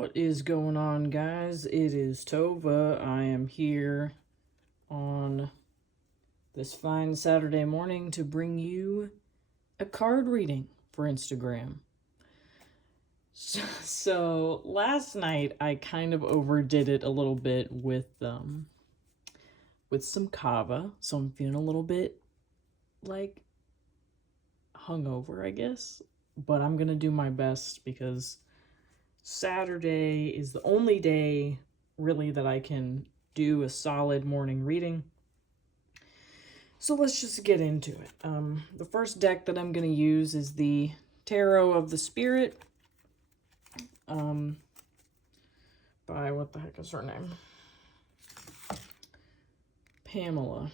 What is going on, guys? It is Tova. I am here on this fine Saturday morning to bring you a card reading for Instagram. So last night I kind of overdid it a little bit with some kava, so I'm feeling a little bit like hungover, I guess. But I'm gonna do my best because Saturday is the only day really that I can do a solid morning reading. So let's just get into it. The first deck that I'm going to use is the Tarot of the Spirit by, what the heck is her name? Pamela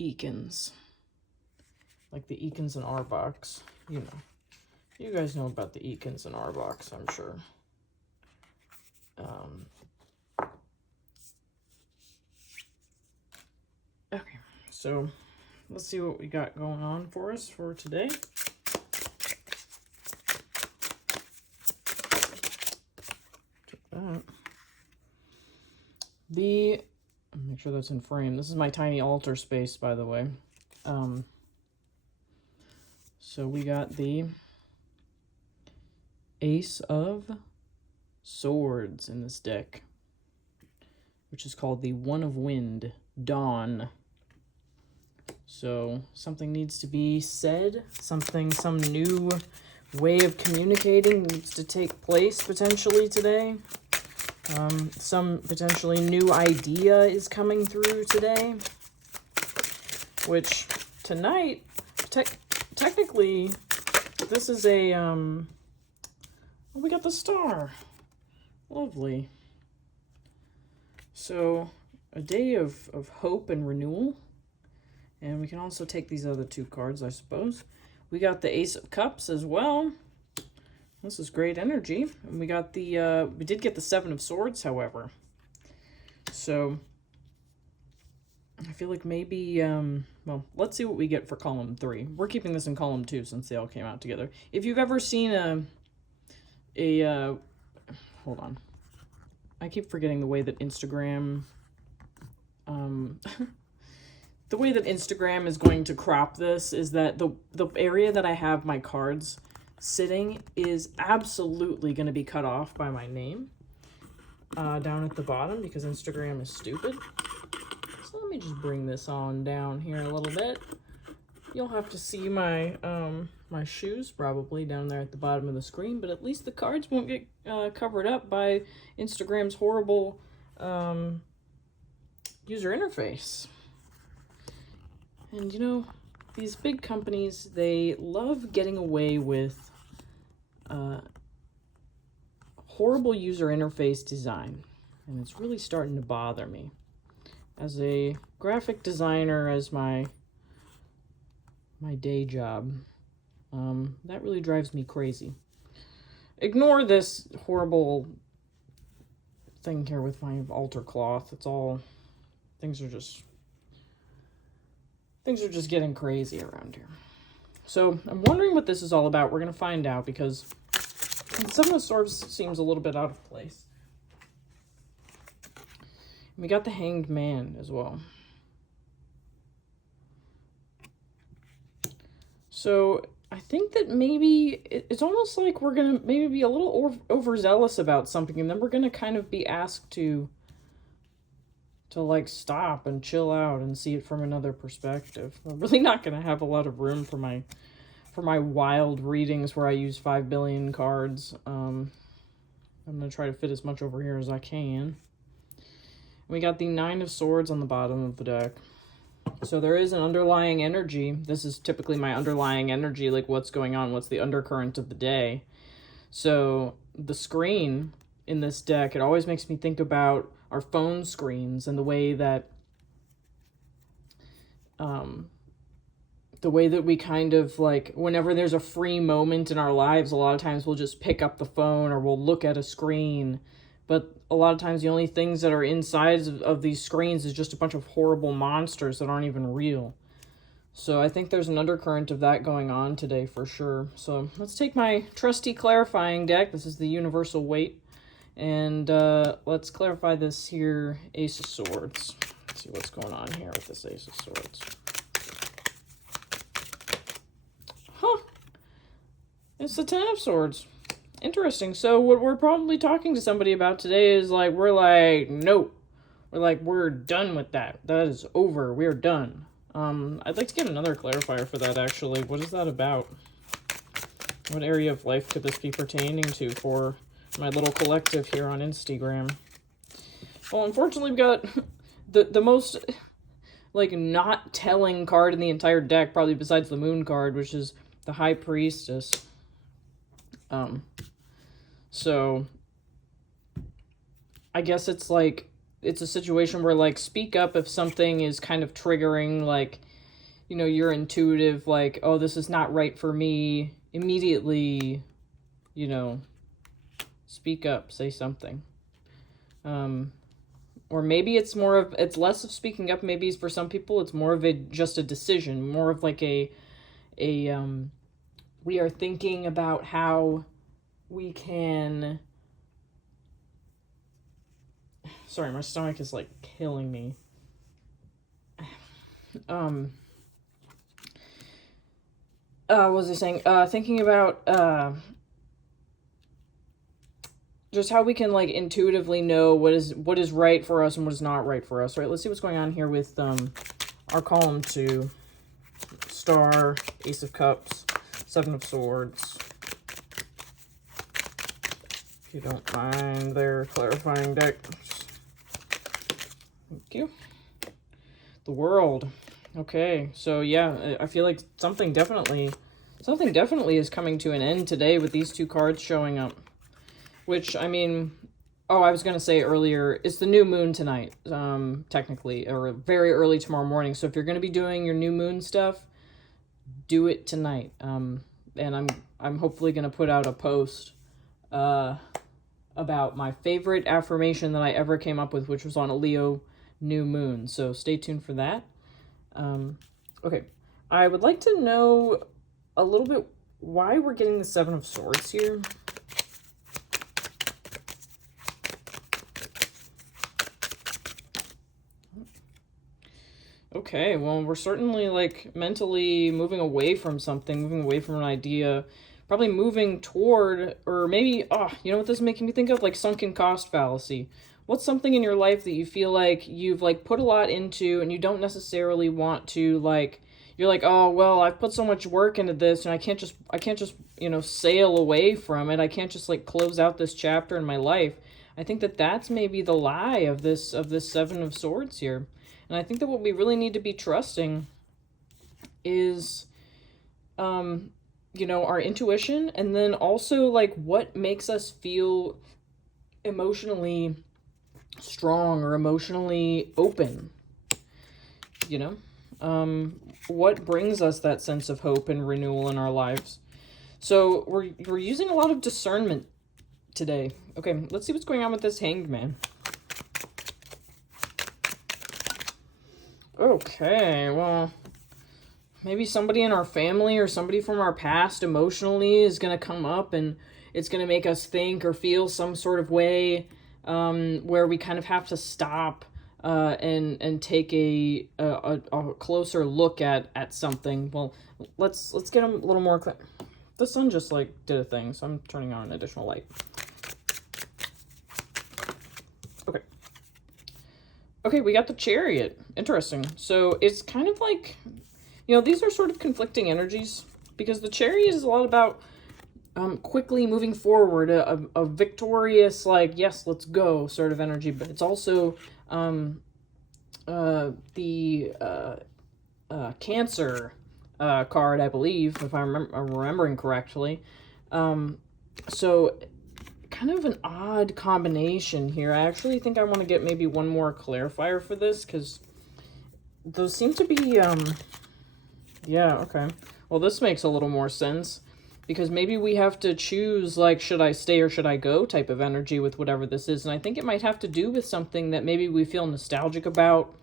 Eakins. Like the Eakins and Arbach, you know. You guys know about the Eakins and Arbach, I'm sure. Okay, so let's see what we got going on for us for today. Take that. Make sure that's in frame. This is my tiny altar space, by the way. So we got the Ace of Swords in this deck, which is called the One of Wind, Dawn. So something needs to be said, some new way of communicating needs to take place potentially today. Some potentially new idea is coming through today, which tonight, technically, this is a, we got the star. Lovely. So, a day of hope and renewal. And we can also take these other two cards, I suppose. We got the Ace of Cups as well. This is great energy. And we got the, we did get the Seven of Swords, however. So, I feel like maybe, well, let's see what we get for column 3. We're keeping this in column 2 since they all came out together. If you've ever seen hold on. I keep forgetting the way that Instagram, the way that Instagram is going to crop this is that the area that I have my cards sitting is absolutely going to be cut off by my name down at the bottom because Instagram is stupid. So let me just bring this on down here a little bit. You'll have to see my my shoes probably down there at the bottom of the screen, but at least the cards won't get covered up by Instagram's horrible user interface. And you know, these big companies, they love getting away with horrible user interface design, and it's really starting to bother me. As a graphic designer, as my day job, that really drives me crazy. Ignore this horrible thing here with my altar cloth. It's all, things are just getting crazy around here. So I'm wondering what this is all about. We're going to find out because some of the swords seems a little bit out of place. And we got the Hanged Man as well. So I think that maybe it's almost like we're going to maybe be a little overzealous about something, and then we're going to kind of be asked to like stop and chill out and see it from another perspective. I'm really not going to have a lot of room for my wild readings where I use 5 billion cards. I'm going to try to fit as much over here as I can. We got the Nine of Swords on the bottom of the deck. So there is an underlying energy. This is typically my underlying energy, like what's going on, what's the undercurrent of the day. So the screen in this deck, it always makes me think about our phone screens and the way that we kind of like, whenever there's a free moment in our lives, a lot of times we'll just pick up the phone or we'll look at a screen. But a lot of times the only things that are inside of these screens is just a bunch of horrible monsters that aren't even real. So I think there's an undercurrent of that going on today for sure. So let's take my trusty clarifying deck. This is the Universal Weight. And let's clarify this here Ace of Swords. Let's see what's going on here with this Ace of Swords. Huh. It's the Ten of Swords. Interesting. So what we're probably talking to somebody about today is like, we're like, no. We're like, we're done with that. That is over. We're done. I'd like to get another clarifier for that, actually. What is that about? What area of life could this be pertaining to for my little collective here on Instagram? Well, unfortunately, we've got the most, like, not telling card in the entire deck, probably besides the Moon card, which is the High Priestess. So, I guess it's, like, it's a situation where, like, speak up if something is kind of triggering, like, you know, you're intuitive, like, oh, this is not right for me, immediately, you know, speak up, say something. Or maybe it's more of, it's less of speaking up, maybe for some people, it's more of just a decision, more of like we are thinking about how we can, sorry, my stomach is like killing me. What was I saying? Thinking about, just how we can like intuitively know what is right for us and what is not right for us, right? Let's see what's going on here with, our column 2, Star, Ace of Cups, Seven of Swords. If you don't mind their clarifying deck. Thank you. The World. Okay, so yeah, I feel like something definitely is coming to an end today with these two cards showing up. Which, I mean, oh, I was going to say earlier, it's the new moon tonight, technically, or very early tomorrow morning. So if you're going to be doing your new moon stuff, do it tonight. And I'm hopefully going to put out a post about my favorite affirmation that I ever came up with, which was on a Leo new moon. So stay tuned for that. Okay, I would like to know a little bit why we're getting the Seven of Swords here. Okay, well, we're certainly, like, mentally moving away from something, moving away from an idea, probably moving toward, or maybe, you know what this is making me think of? Like, sunken cost fallacy. What's something in your life that you feel like you've, like, put a lot into and you don't necessarily want to, like, you're like, oh, well, I've put so much work into this and I can't just, you know, sail away from it. I can't just, like, close out this chapter in my life. I think that that's maybe the lie of this Seven of Swords here. And I think that what we really need to be trusting is, you know, our intuition, and then also, like, what makes us feel emotionally strong or emotionally open, you know? What brings us that sense of hope and renewal in our lives? So we're using a lot of discernment today. Okay, let's see what's going on with this Hanged Man. Okay, well, maybe somebody in our family or somebody from our past emotionally is going to come up and it's going to make us think or feel some sort of way, where we kind of have to stop and take a closer look at something. Well, let's get a little more clear. The sun just, like, did a thing, so I'm turning on an additional light. Okay. Okay, we got the Chariot. Interesting. So it's kind of like, you know, these are sort of conflicting energies, because the Chariot is a lot about quickly moving forward, a victorious, like, yes, let's go sort of energy, but it's also the Cancer card, I believe, if I'm remembering correctly. So kind of an odd combination here. I actually think I want to get maybe one more clarifier for this, because those seem to be, yeah, okay. Well, this makes a little more sense, because maybe we have to choose, like, should I stay or should I go type of energy with whatever this is. And I think it might have to do with something that maybe we feel nostalgic about,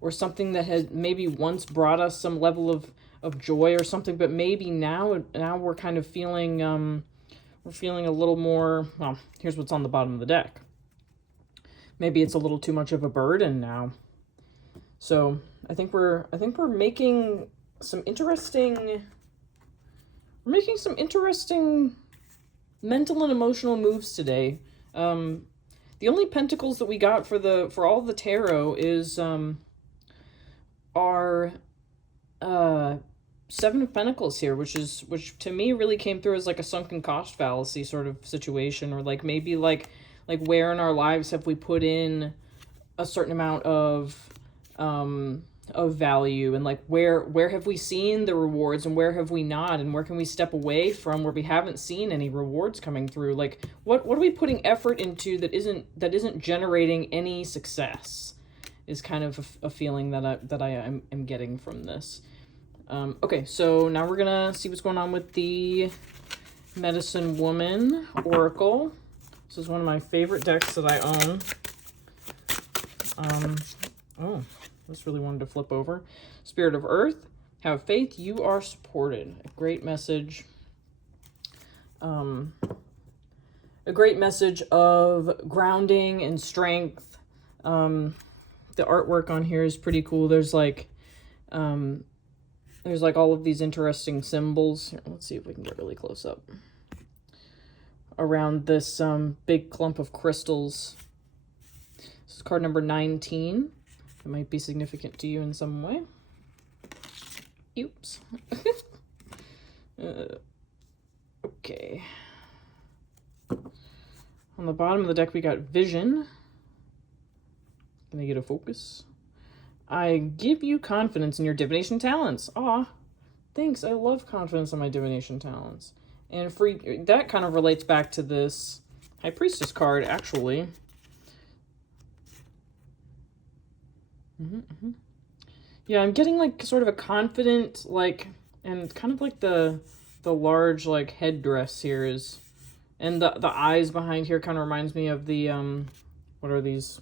or something that had maybe once brought us some level of of joy or something, but maybe now we're kind of feeling we're feeling a little more, well, here's what's on the bottom of the deck. Maybe it's a little too much of a burden now. So I think we're making some interesting mental and emotional moves today. The only pentacles that we got for all the tarot is our Seven of Pentacles here, which to me really came through as like a sunken cost fallacy sort of situation, or like maybe like where in our lives have we put in a certain amount of value, and like where have we seen the rewards and where have we not, and where can we step away from where we haven't seen any rewards coming through. Like what are we putting effort into that isn't generating any success, is kind of a feeling that I am getting from this. Okay, so now we're gonna see what's going on with the Medicine Woman Oracle. This is one of my favorite decks that I own. Oh, this really wanted to flip over. Spirit of Earth, have faith, you are supported. A great message. A great message of grounding and strength. The artwork on here is pretty cool. There's like all of these interesting symbols. Here, let's see if we can get really close up. Around this big clump of crystals. This is card number 19. It might be significant to you in some way. Oops. Okay. On the bottom of the deck, we got Vision. Can I get a focus? I give you confidence in your divination talents. Aw, thanks. I love confidence in my divination talents. And that kind of relates back to this High Priestess card, actually. Yeah, I'm getting like sort of a confident, like, and kind of like the large like headdress here is, and the eyes behind here kind of reminds me of the what are these,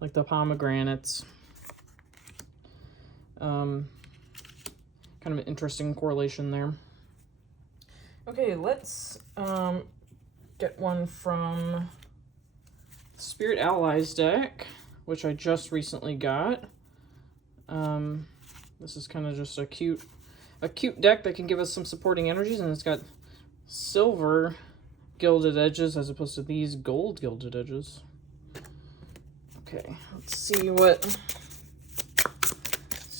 like the pomegranates. Kind of an interesting correlation there. Okay, let's get one from Spirit Allies deck, which I just recently got. This is kind of just a cute deck that can give us some supporting energies, and it's got silver gilded edges as opposed to these gold gilded edges. Okay, let's see what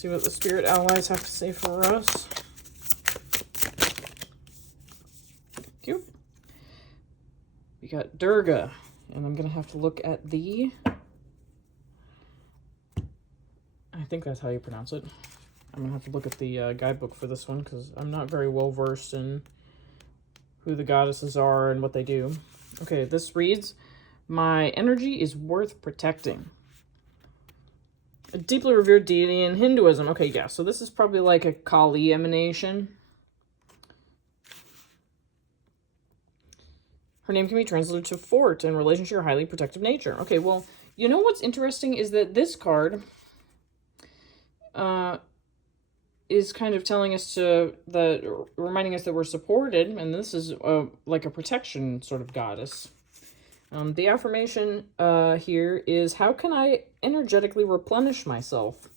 the Spirit Allies have to say for us. Cute. We got Durga, and I'm gonna have to look at the, I think that's how you pronounce it. I'm gonna have to look at the guidebook for this one because I'm not very well versed in who the goddesses are and what they do. Okay, this reads, my energy is worth protecting. A deeply revered deity in Hinduism. Okay, yeah, so this is probably like a Kali emanation. Her name can be translated to fort in relation to your highly protective nature. Okay, well, you know what's interesting is that this card is kind of telling us reminding us that we're supported, and this is like a protection sort of goddess. The affirmation here is, how can I energetically replenish myself?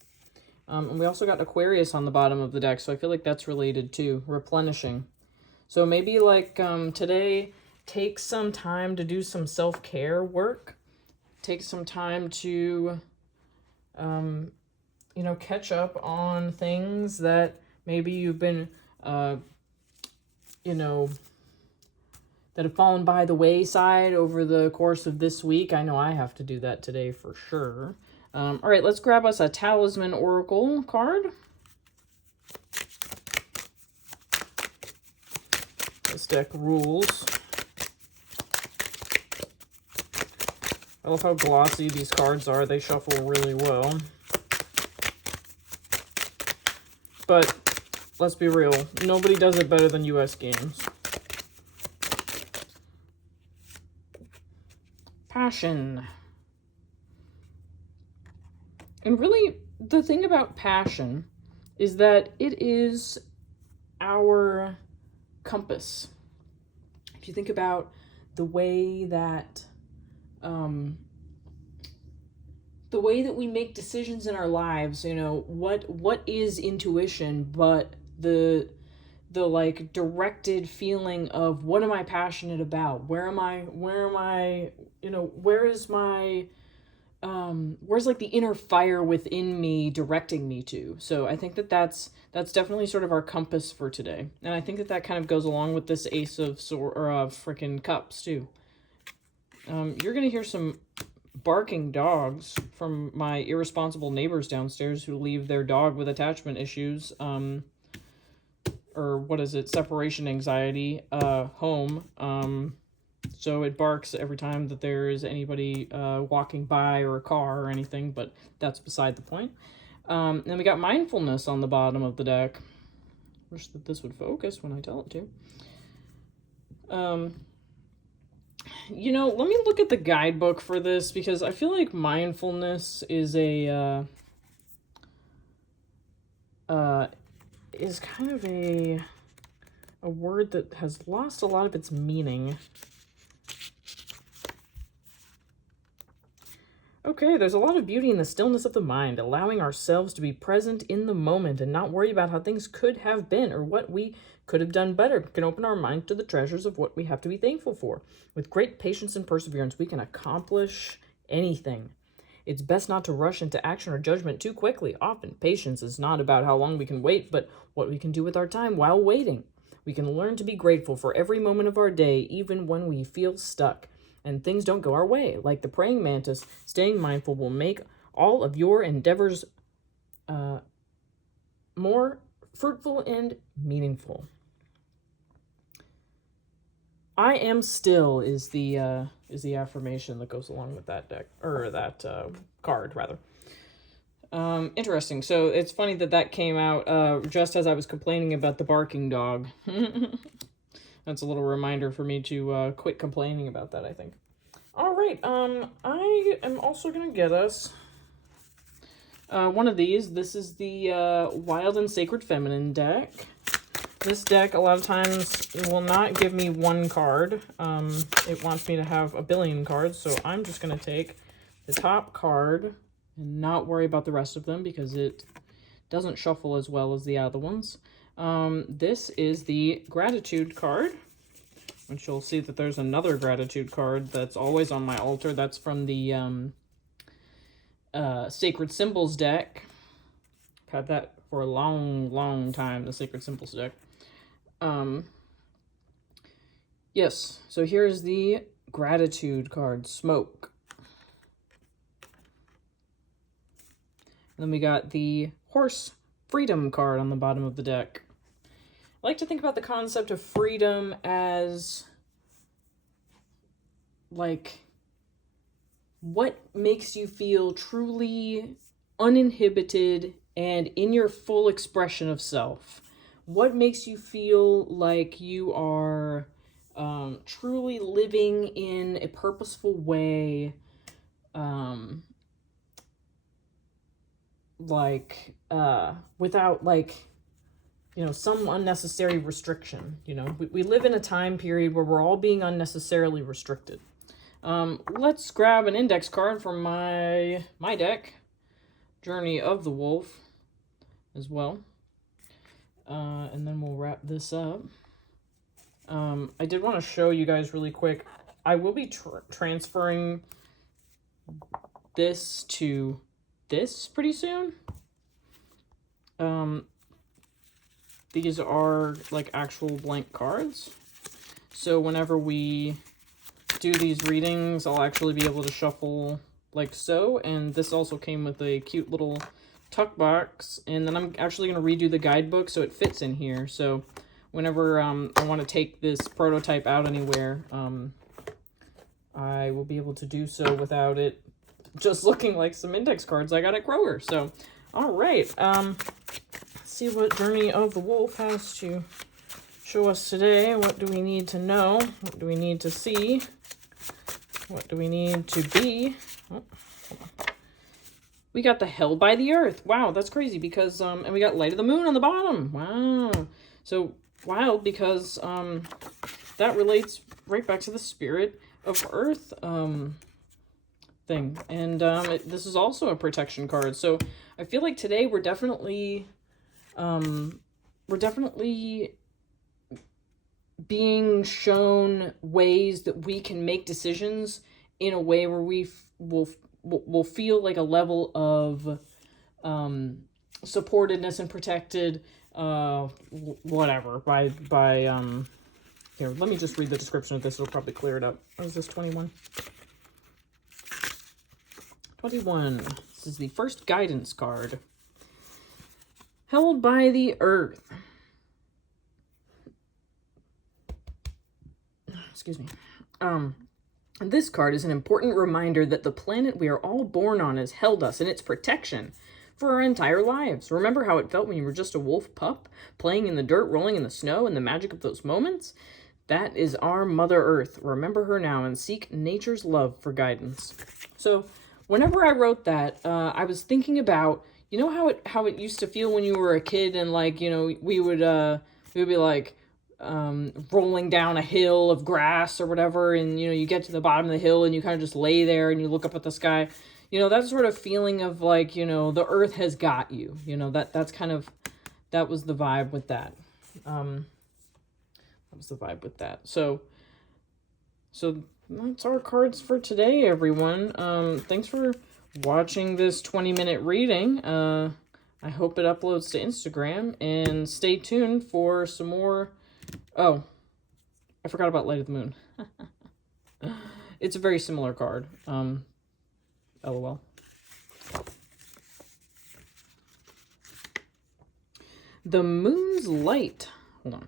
And we also got Aquarius on the bottom of the deck, so I feel like that's related to replenishing. So maybe like today, take some time to do some self-care work. Take some time to, you know, catch up on things that maybe you've been, you know, that have fallen by the wayside over the course of this week. I know I have to do that today for sure. All right, let's grab us a Talisman Oracle card. This deck rules. I love how glossy these cards are. They shuffle really well. But let's be real, nobody does it better than US Games. Passion. And really, the thing about passion is that it is our compass. If you think about the way that we make decisions in our lives, you know, what is intuition but the like directed feeling of what am I passionate about? Where am I, you know, where's like the inner fire within me directing me to? So I think that that's definitely sort of our compass for today. And I think that that kind of goes along with this Ace of freaking Cups too. You're going to hear some barking dogs from my irresponsible neighbors downstairs who leave their dog with attachment issues, or what is it, separation anxiety, home. So it barks every time that there is anybody walking by, or a car or anything, but that's beside the point. Then we got mindfulness on the bottom of the deck. Wish that this would focus when I tell it to. You know, let me look at the guidebook for this, because I feel like mindfulness is a is kind of a word that has lost a lot of its meaning. Okay, there's a lot of beauty in the stillness of the mind, allowing ourselves to be present in the moment and not worry about how things could have been or what we could have done better. We can open our mind to the treasures of what we have to be thankful for. With great patience and perseverance, we can accomplish anything. It's best not to rush into action or judgment too quickly. Often, patience is not about how long we can wait, but what we can do with our time while waiting. We can learn to be grateful for every moment of our day, even when we feel stuck and things don't go our way. Like the praying mantis, staying mindful will make all of your endeavors more fruitful and meaningful. I am still is the affirmation that goes along with that deck, or that card rather. Interesting. So it's funny that that came out just as I was complaining about the barking dog. That's a little reminder for me to quit complaining about that, I think. All right, I am also going to get us one of these. This is the Wild and Sacred Feminine deck. This deck, a lot of times, will not give me one card. It wants me to have a billion cards, so I'm just going to take the top card and not worry about the rest of them because it doesn't shuffle as well as the other ones. This is the Gratitude card, which you'll see that there's another Gratitude card that's always on my altar. That's from the Sacred Symbols deck. I've had that for a long, long time, the Sacred Symbols deck. Yes, so here's the Gratitude card, Smoke. And then we got the Horse Freedom card on the bottom of the deck. I like to think about the concept of freedom as, like, what makes you feel truly uninhibited and in your full expression of self. What makes you feel like you are truly living in a purposeful way, without, like, you know, some unnecessary restriction. You know, we live in a time period where we're all being unnecessarily restricted. Let's grab an index card from my deck, Journey of the Wolf, as well. And then we'll wrap this up. I did want to show you guys really quick. I will be transferring this to this pretty soon. These are like actual blank cards. So whenever we do these readings, I'll actually be able to shuffle like so. And this also came with a cute little tuck box. And then I'm actually going to redo the guidebook so it fits in here. So whenever I want to take this prototype out anywhere, I will be able to do so without it just looking like some index cards I got at Kroger. So, all right. Let's see what Journey of the Wolf has to show us today. What do we need to know? What do we need to see? What do we need to be? Oh, We got the Held by the Earth. Wow, that's crazy because, and we got Light of the Moon on the bottom. Wow. So, wild because, that relates right back to the Spirit of Earth, thing. And, this is also a protection card. So, I feel like today we're definitely being shown ways that we can make decisions in a way where we will feel like a level of supportedness and protected, whatever, by here, let me just read the description of this. It'll probably clear it up. What is this, 21? 21. This is the first guidance card. Held by the Earth. Excuse me. This card is an important reminder that the planet we are all born on has held us in its protection for our entire lives. Remember how it felt when you were just a wolf pup, playing in the dirt, rolling in the snow, and the magic of those moments? That is our Mother Earth. Remember her now and seek nature's love for guidance. So, whenever I wrote that, I was thinking about, you know how it used to feel when you were a kid and, like, you know, we would be like, rolling down a hill of grass or whatever, and, you know, you get to the bottom of the hill and you kind of just lay there and you look up at the sky. You know, that sort of feeling of, like, you know, the earth has got you. You know, that's kind of, that was the vibe with that. That was the vibe with that. So that's our cards for today, everyone. Thanks for watching this 20-minute reading. I hope it uploads to Instagram, and stay tuned for some more. Oh, I forgot about Light of the Moon. It's a very similar card. LOL. The moon's light. Hold on.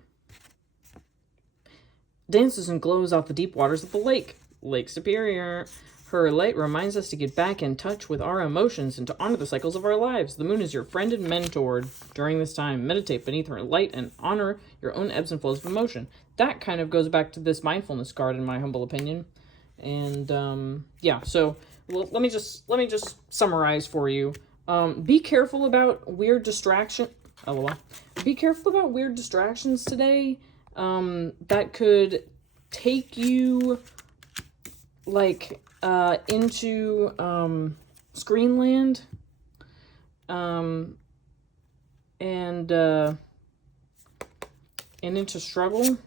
Dances and glows off the deep waters of the lake. Lake Superior. Her light reminds us to get back in touch with our emotions and to honor the cycles of our lives. The moon is your friend and mentor during this time. Meditate beneath her light and honor your own ebbs and flows of emotion. That kind of goes back to this mindfulness card, in my humble opinion. And yeah, so let me just summarize for you. Be careful about weird distraction. LOL. Be careful about weird distractions today. That could take you, like, into Screenland, and into struggle,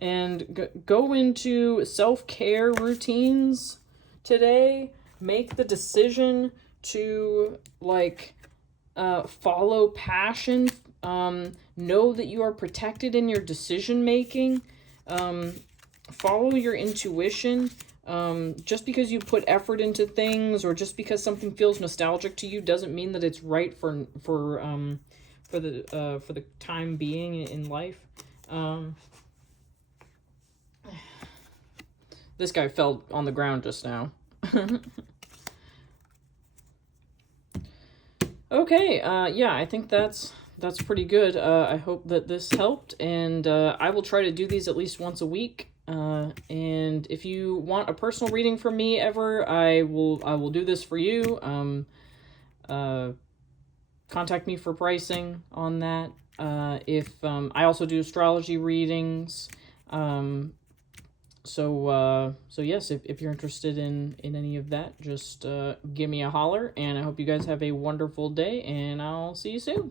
and go into self-care routines today. Make the decision to, like, follow passion. Know that you are protected in your decision making. Follow your intuition. Just because you put effort into things, or just because something feels nostalgic to you, doesn't mean that it's right for the time being in life. This guy fell on the ground just now. Okay, yeah, I think that's pretty good. I hope that this helped, and I will try to do these at least once a week. And if you want a personal reading from me ever, I will do this for you. Contact me for pricing on that. If I also do astrology readings. So yes, if you're interested in any of that, just give me a holler, and I hope you guys have a wonderful day, and I'll see you soon.